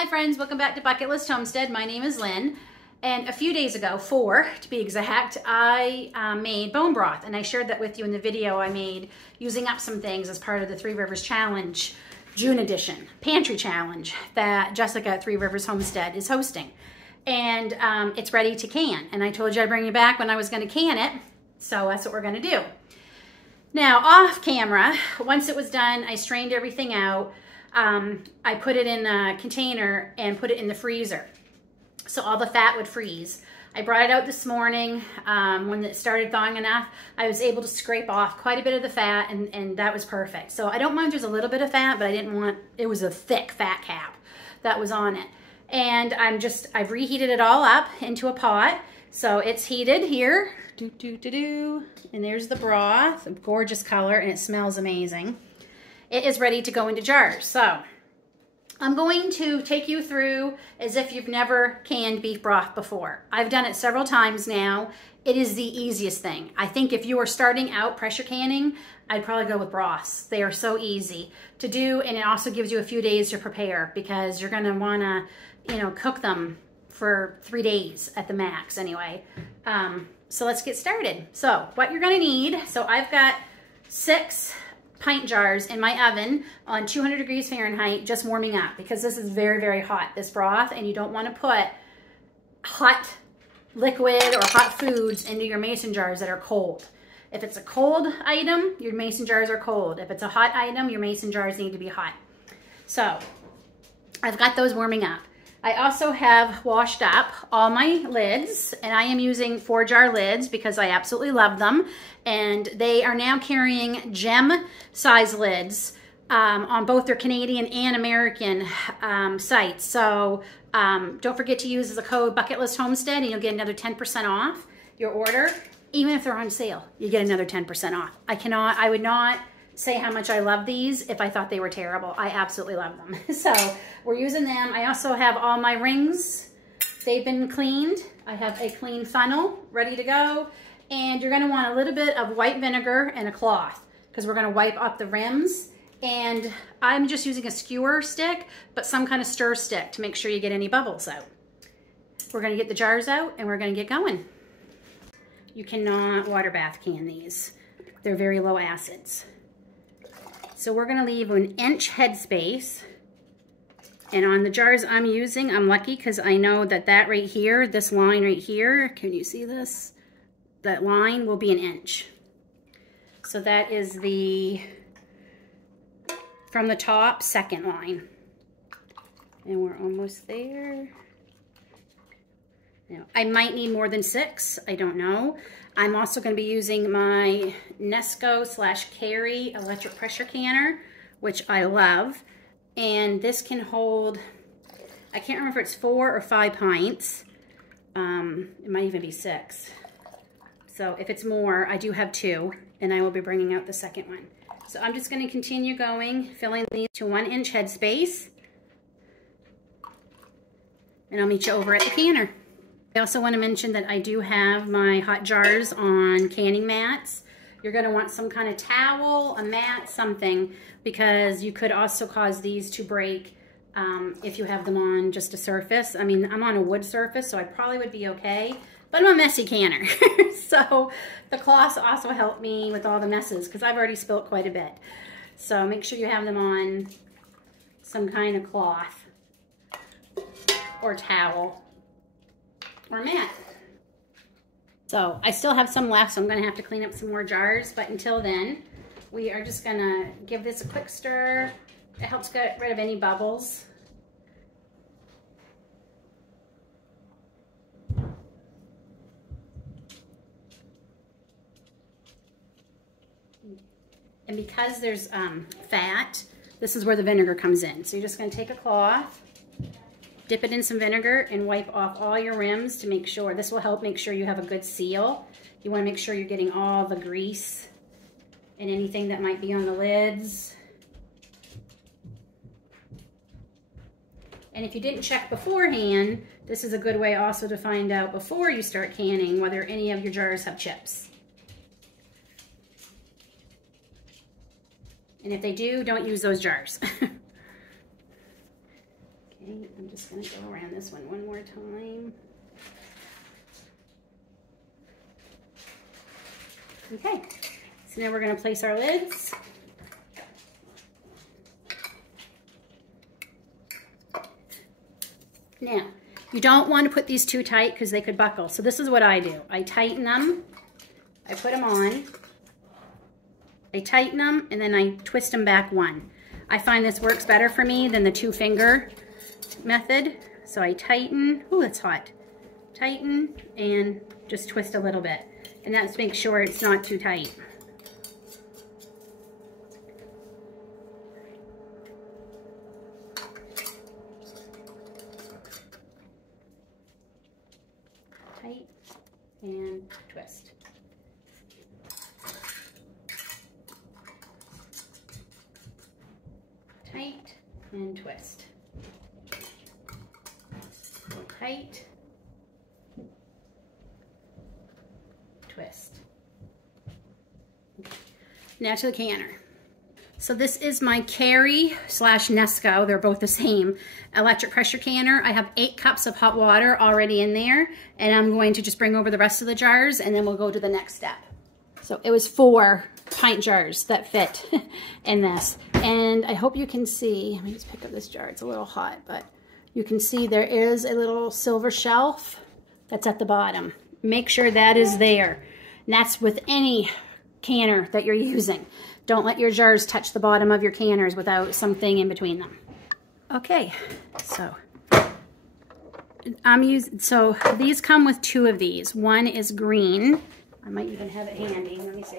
Hi friends, welcome back to Bucket List Homestead. My name is Lynn, and a few days ago, 4 to be exact, I made bone broth, and I shared that with you in the video I made using up some things as part of the Three Rivers Challenge June edition pantry challenge that Jessica at Three Rivers Homestead is hosting. And it's ready to can, and I told you I'd bring you back when I was going to can it, so that's what we're going to do. Now, off camera, once it was done, I strained everything out. I put it in a container and put it in the freezer so all the fat would freeze. I brought it out this morning. When it started thawing enough, I was able to scrape off quite a bit of the fat, and that was perfect. So I don't mind there's a little bit of fat, but I didn't want, it was a thick fat cap that was on it. And I've reheated it all up into a pot. So it's heated here, and there's the broth, a gorgeous color, and it smells amazing. It is ready to go into jars. So I'm going to take you through as if you've never canned beef broth before. I've done it several times now. It is the easiest thing. I think if you are starting out pressure canning, I'd probably go with broths. They are so easy to do, and it also gives you a few days to prepare because you're gonna wanna, cook them for 3 days at the max anyway. So let's get started. So what you're gonna need, so I've got 6 pint jars in my oven on 200 degrees Fahrenheit, just warming up because this is very, very hot, this broth, and you don't want to put hot liquid or hot foods into your mason jars that are cold. If it's a cold item, your mason jars are cold. If it's a hot item, your mason jars need to be hot. So I've got those warming up. I also have washed up all my lids, and I am using 4-jar lids because I absolutely love them. And they are now carrying gem size lids on both their Canadian and American sites. So don't forget to use the code Bucket List Homestead, and you'll get another 10% off your order. Even if they're on sale, you get another 10% off. I would not say how much I love these if I thought they were terrible. I absolutely love them. So we're using them. I also have all my rings. They've been cleaned. I have a clean funnel ready to go. And you're gonna want a little bit of white vinegar and a cloth because we're gonna wipe up the rims. And I'm just using a skewer stick, but some kind of stir stick to make sure you get any bubbles out. We're gonna get the jars out and we're gonna get going. You cannot water bath can these. They're very low acids. So we're gonna leave an inch headspace. And on the jars I'm using, I'm lucky because I know that right here, this line right here, can you see this? That line will be an inch. So that is from the top, second line. And we're almost there. Now, I might need more than 6, I don't know. I'm also going to be using my Nesco/Carry electric pressure canner, which I love. And this can hold, I can't remember if it's 4 or 5 pints. It might even be 6. So if it's more, I do have 2, and I will be bringing out the second one. So I'm just going to continue going, filling these to 1 inch headspace. And I'll meet you over at the canner. I also want to mention that I do have my hot jars on canning mats. You're going to want some kind of towel, a mat, something, because you could also cause these to break if you have them on just a surface. I mean, I'm on a wood surface, so I probably would be okay, but I'm a messy canner. So the cloths also help me with all the messes because I've already spilt quite a bit. So make sure you have them on some kind of cloth or towel or mat. So I still have some left, so I'm gonna have to clean up some more jars, but until then, we are just gonna give this a quick stir. It helps get rid of any bubbles. And because there's fat, this is where the vinegar comes in. So you're just gonna take a cloth, dip it in some vinegar, and wipe off all your rims to make sure. This will help make sure you have a good seal. You want to make sure you're getting all the grease and anything that might be on the lids. And if you didn't check beforehand, this is a good way also to find out before you start canning whether any of your jars have chips. And if they do, don't use those jars. right, I'm just going to go around this one more time. Okay, so now we're going to place our lids. Now, you don't want to put these too tight because they could buckle. So this is what I do. I tighten them, I put them on, I tighten them, and then I twist them back one. I find this works better for me than the 2-finger method. So I tighten, ooh, that's hot. Tighten and just twist a little bit. And that's to make sure it's not too tight. Tight and twist. Tight and twist. Tight, twist. Now to the canner. So this is my Carry / Nesco, they're both the same, electric pressure canner. I have 8 cups of hot water already in there, and I'm going to just bring over the rest of the jars, and then we'll go to the next step. So it was 4 pint jars that fit in this, and I hope you can see, let me just pick up this jar, it's a little hot, but you can see there is a little silver shelf that's at the bottom. Make sure that is there. And that's with any canner that you're using. Don't let your jars touch the bottom of your canners without something in between them. Okay, so so these come with 2 of these. One is green. I might even have it handy. Let me see.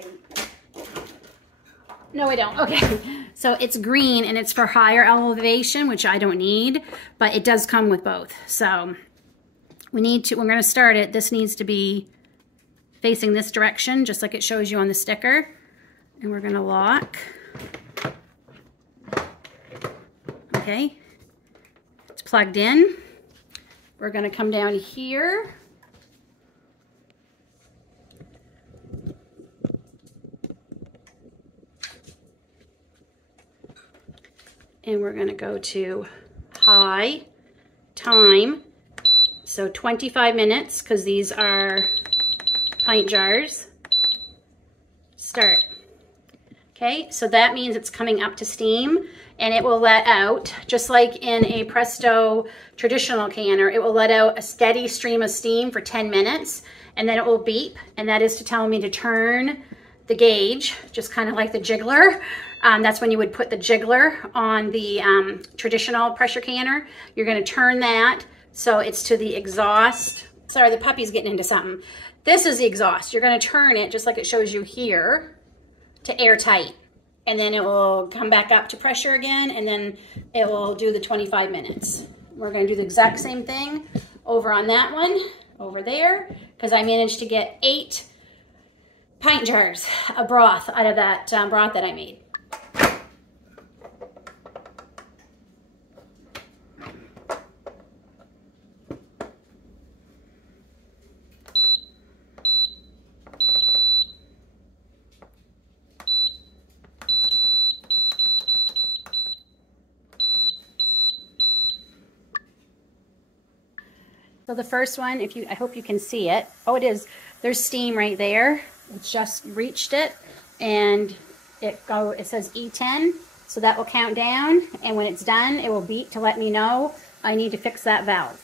No, I don't. Okay, so it's green and it's for higher elevation, which I don't need, but it does come with both. So we're going to start it. This needs to be facing this direction, just like it shows you on the sticker. And we're going to lock. Okay, it's plugged in. We're going to come down here. And we're going to go to high time, so 25 minutes, because these are pint jars. Start. Okay, so that means it's coming up to steam, and it will let out, just like in a Presto traditional canner, it will let out a steady stream of steam for 10 minutes, and then it will beep, and that is to tell me to turn the gauge, just kind of like the jiggler. That's when you would put the jiggler on the traditional pressure canner. You're going to turn that so it's to the exhaust. Sorry, the puppy's getting into something. This is the exhaust. You're going to turn it just like it shows you here to airtight. And then it will come back up to pressure again, and then it will do the 25 minutes. We're going to do the exact same thing over on that one, over there, because I managed to get 8 pint jars of broth out of that broth that I made. So the first one, I hope you can see it. Oh, it is. There's steam right there. It's just reached it, and it says E10, so that will count down, and when it's done, it will beep to let me know I need to fix that valve.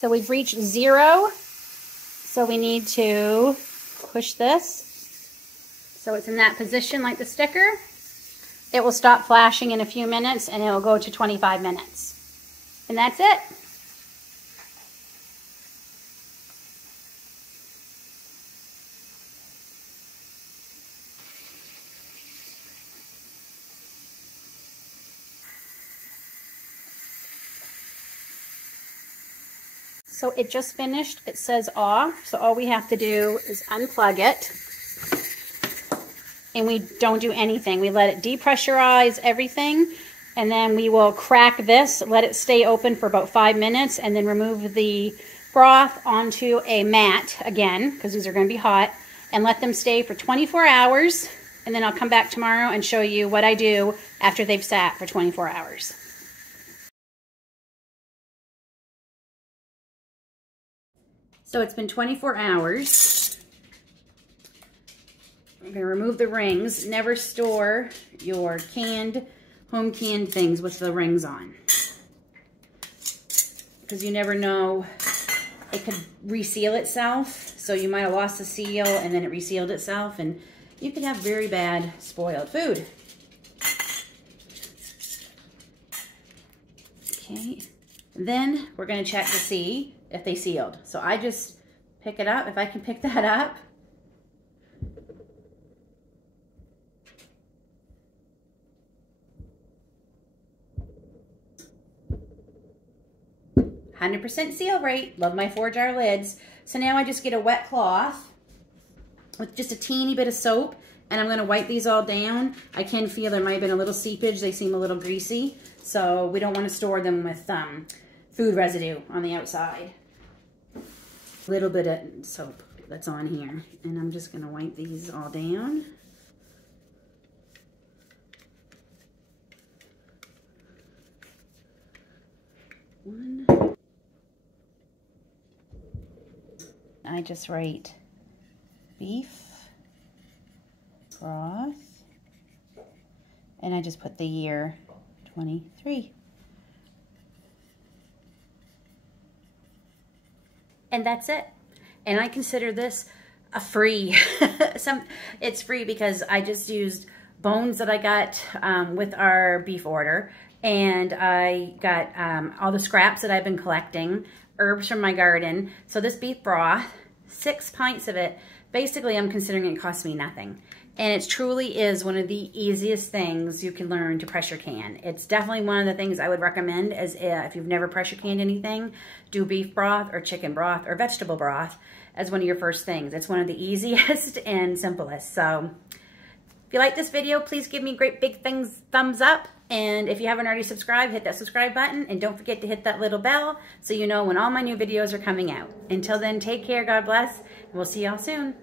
So we've reached 0, so we need to push this so it's in that position like the sticker. It will stop flashing in a few minutes, and it will go to 25 minutes. And that's it. So it just finished, it says off, so all we have to do is unplug it, and we don't do anything. We let it depressurize everything, and then we will crack this, let it stay open for about 5 minutes, and then remove the broth onto a mat again, because these are going to be hot, and let them stay for 24 hours, and then I'll come back tomorrow and show you what I do after they've sat for 24 hours. So it's been 24 hours. I'm gonna remove the rings. Never store your home canned things with the rings on, because you never know, it could reseal itself. So you might have lost the seal and then it resealed itself, and you could have very bad spoiled food. Okay, then we're gonna check to see if they sealed. So I just pick it up, if I can pick that up. %100% seal rate. Love my 4-jar lids. So now I just get a wet cloth with just a teeny bit of soap, and I'm going to wipe these all down. I can feel there might have been a little seepage. They seem a little greasy, so we don't want to store them with food residue on the outside. A little bit of soap that's on here, and I'm just going to wipe these all down. One. I just write beef broth, and I just put the year 23. And that's it. And I consider this a free. It's free because I just used bones that I got with our beef order, and I got all the scraps that I've been collecting, herbs from my garden. So this beef broth, 6 pints of it, basically I'm considering it cost me nothing. And it truly is one of the easiest things you can learn to pressure can. It's definitely one of the things I would recommend, as if you've never pressure canned anything, do beef broth or chicken broth or vegetable broth as one of your first things. It's one of the easiest and simplest. So if you like this video, please give me great big thumbs up. And if you haven't already subscribed, hit that subscribe button, and don't forget to hit that little bell so you know when all my new videos are coming out. Until then, take care, God bless, and we'll see y'all soon.